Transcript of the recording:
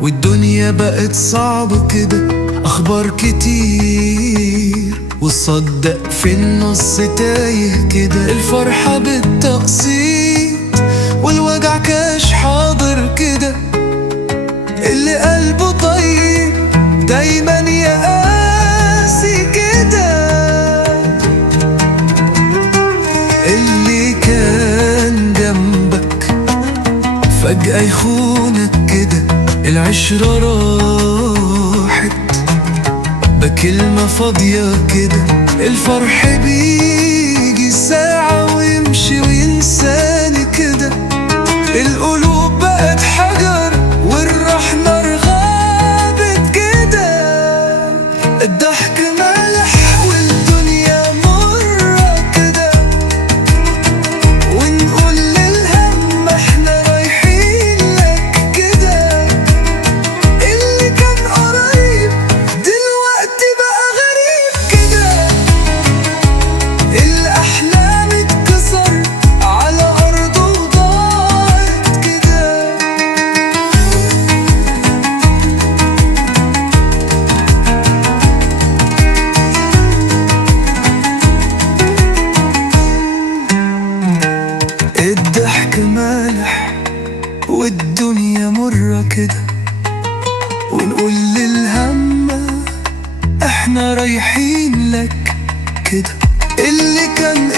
والدنيا بقت صعبة كده، أخبار كتير وصدق في النص تايه كده. الفرحة بالتقسيط والوجع كاش حاضر كده. اللي قلبه طيب دايما يقاسي كده. اللي كان جنبك فجأة يخونك كده. العشرة راحت بكلمة فاضية كده. الفرح بيجي ساعة ويمشي وينساني كده. القلوب بقت حجر والروح نار غابت كده. الضحك ملح والدنيا مرة كده. ونقول للهم احنا رايحين لك كده. اللي كان قريب دلوقتي بقى غريب كده. الأحلام اتكسر على أرضه وضاعت كده. الضحك مالح والدنيا مرة كده. ونقول للهم احنا رايحين لك كده. اللي كان